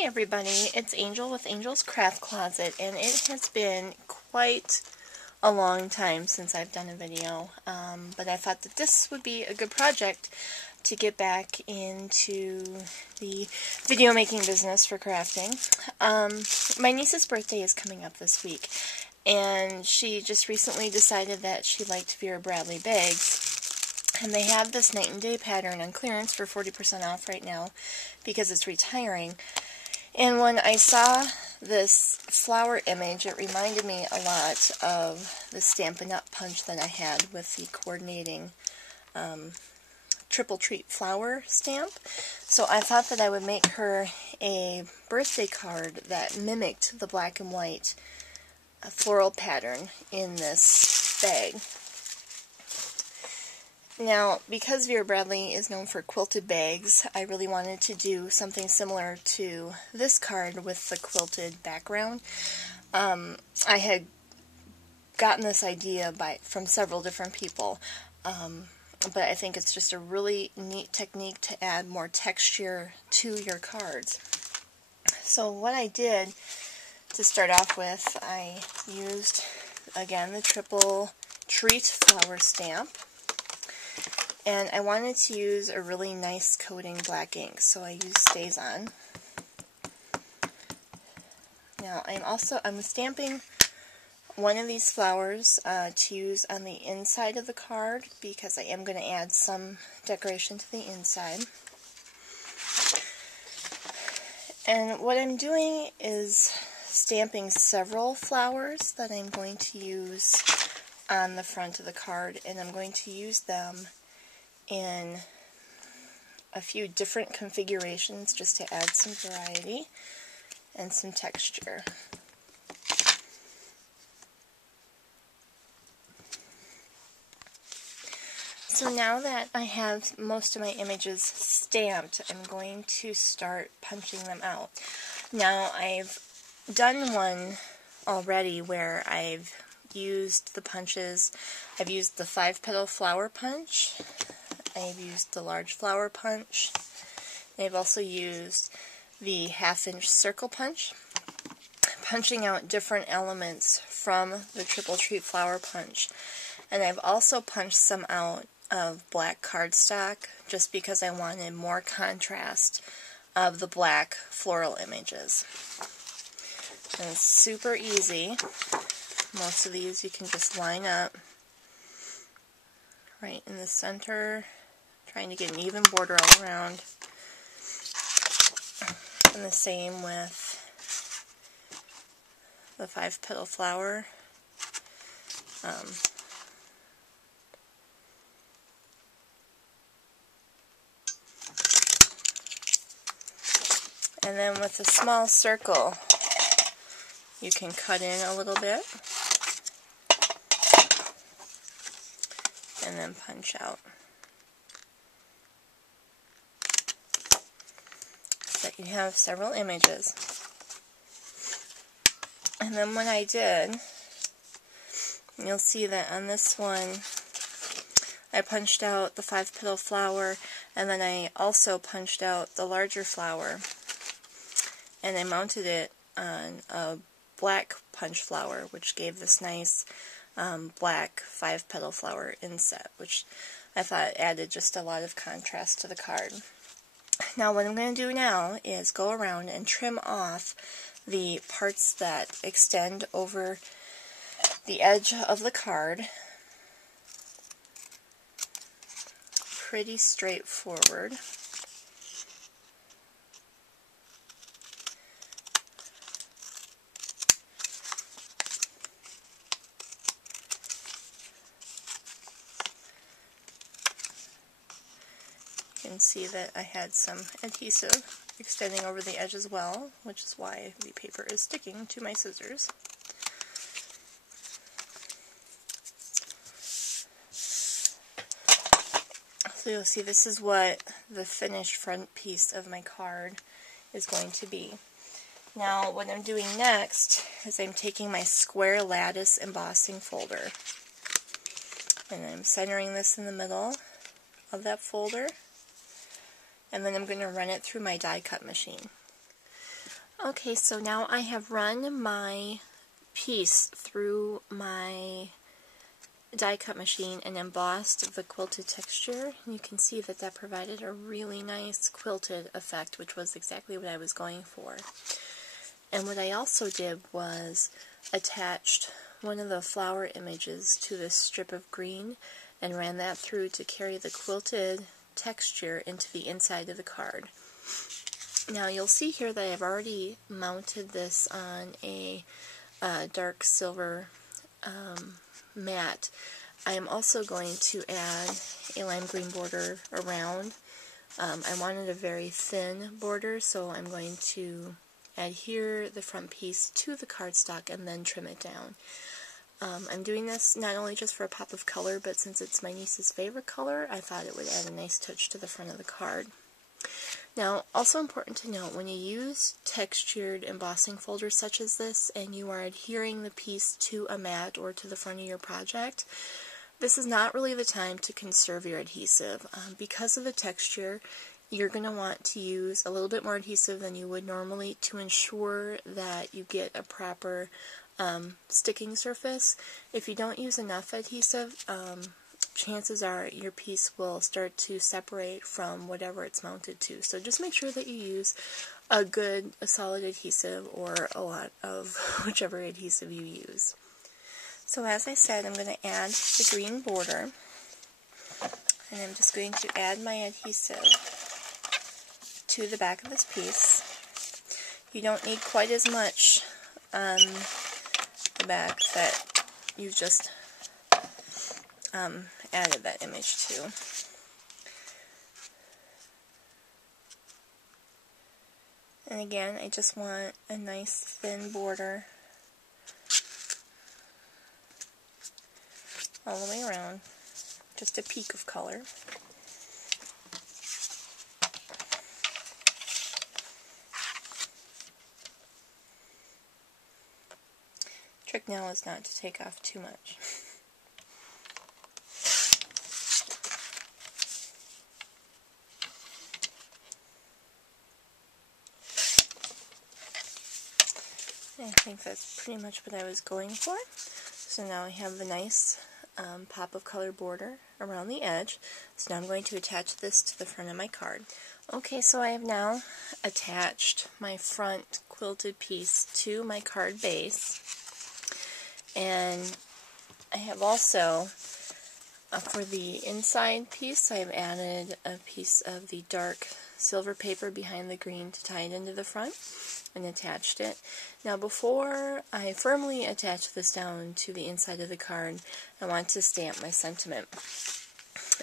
Hey everybody, it's Angel with Angel's Craft Closet, and it has been quite a long time since I've done a video, but I thought that this would be a good project to get back into the video making business for crafting. My niece's birthday is coming up this week, and she just recently decided that she liked Vera Bradley bags. And they have this night and day pattern on clearance for 40% off right now because it's retiring. And when I saw this flower image, it reminded me a lot of the Stampin' Up! Punch that I had with the coordinating triple treat flower stamp. So I thought that I would make her a birthday card that mimicked the black and white floral pattern in this bag. Now, because Vera Bradley is known for quilted bags, I really wanted to do something similar to this card with the quilted background. I had gotten this idea from several different people, but I think it's just a really neat technique to add more texture to your cards. So what I did to start off with, I used, again, the triple treat flower stamp. And I wanted to use a really nice coating black ink, so I used StazOn. Now I'm stamping one of these flowers to use on the inside of the card because I am going to add some decoration to the inside. And what I'm doing is stamping several flowers that I'm going to use on the front of the card, and I'm going to use them in a few different configurations just to add some variety and some texture. So now that I have most of my images stamped, I'm going to start punching them out. Now, I've done one already where I've used the punches. I've used the 5-petal flower punch, I've used the large flower punch, and I've also used the 1/2-inch circle punch, punching out different elements from the triple treat flower punch. And I've also punched some out of black cardstock just because I wanted more contrast of the black floral images. And it's super easy. Most of these you can just line up right in the center, trying to get an even border all around. And the same with the 5-petal flower. And then with a small circle, you can cut in a little bit and then punch out. So that you have several images. And then what I did, you'll see that on this one, I punched out the 5-petal flower, and then I also punched out the larger flower, and I mounted it on a black punch flower, which gave this nice black 5-petal flower inset, which I thought added just a lot of contrast to the card. Now what I'm going to do now is go around and trim off the parts that extend over the edge of the card. Pretty straightforward. You can see that I had some adhesive extending over the edge as well, which is why the paper is sticking to my scissors. So you'll see this is what the finished front piece of my card is going to be. Now what I'm doing next is I'm taking my square lattice embossing folder and I'm centering this in the middle of that folder, and then I'm going to run it through my die cut machine. Okay, so now I have run my piece through my die cut machine and embossed the quilted texture. You can see that that provided a really nice quilted effect, which was exactly what I was going for. And what I also did was attached one of the flower images to this strip of green and ran that through to carry the quilted texture into the inside of the card. Now you'll see here that I've already mounted this on a dark silver mat. I am also going to add a lime green border around. I wanted a very thin border, so I'm going to adhere the front piece to the cardstock and then trim it down. I'm doing this not only just for a pop of color, but since it's my niece's favorite color, I thought it would add a nice touch to the front of the card. Now, also important to note, when you use textured embossing folders such as this, and you are adhering the piece to a mat or to the front of your project, this is not really the time to conserve your adhesive. Because of the texture, you're going to want to use a little bit more adhesive than you would normally to ensure that you get a proper sticking surface. If you don't use enough adhesive, chances are your piece will start to separate from whatever it's mounted to. So just make sure that you use a solid adhesive or a lot of whichever adhesive you use. So as I said, I'm going to add the green border, and I'm just going to add my adhesive to the back of this piece. You don't need quite as much on the back that you've just added that image to. And again, I just want a nice thin border all the way around, just a peak of color. Trick now is not to take off too much. I think that's pretty much what I was going for. So now I have the nice pop of color border around the edge. So now I'm going to attach this to the front of my card. Okay, so I have now attached my front quilted piece to my card base. And I have also, for the inside piece, I've added a piece of the dark silver paper behind the green to tie it into the front and attached it. Now before I firmly attach this down to the inside of the card, I want to stamp my sentiment.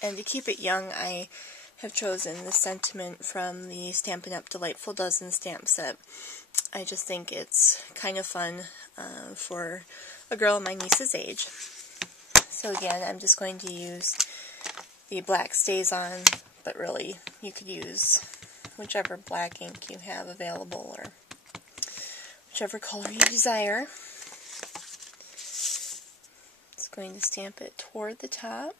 And to keep it young, I have chosen the sentiment from the Stampin' Up! Delightful Dozen stamp set. I just think it's kind of fun for a girl my niece's age. So again, I'm just going to use the black Stays On, but really you could use whichever black ink you have available or whichever color you desire. Just going to stamp it toward the top.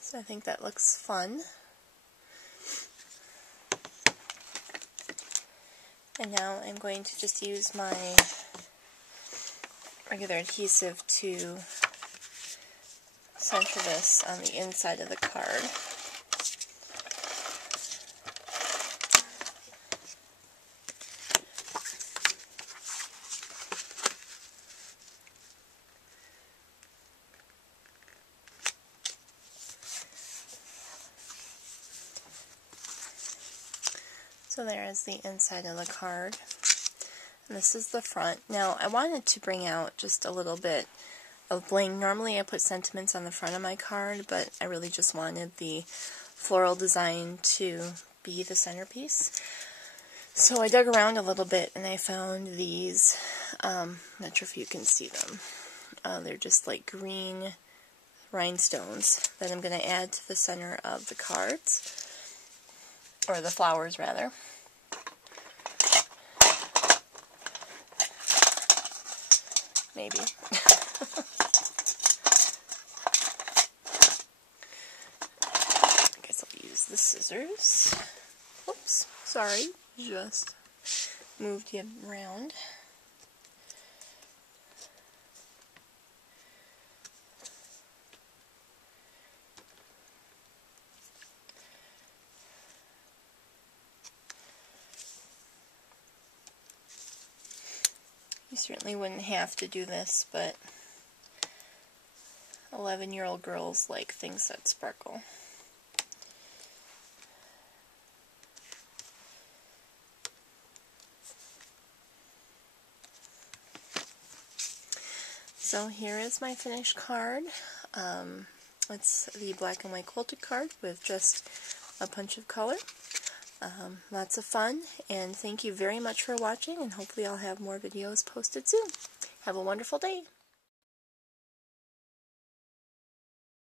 So I think that looks fun. And now I'm going to just use my regular adhesive to center this on the inside of the card. So there is the inside of the card. And this is the front. Now, I wanted to bring out just a little bit of bling. Normally I put sentiments on the front of my card, but I really just wanted the floral design to be the centerpiece. So I dug around a little bit and I found these, not sure if you can see them. They're just like green rhinestones that I'm going to add to the center of the cards. Or the flowers, rather. Maybe. I guess I'll use the scissors. Oops, sorry, just moved you around. You certainly wouldn't have to do this, but 11-year-old girls like things that sparkle. So here is my finished card. It's the black and white quilted card with just a punch of color. Lots of fun, and thank you very much for watching, and hopefully I'll have more videos posted soon. Have a wonderful day.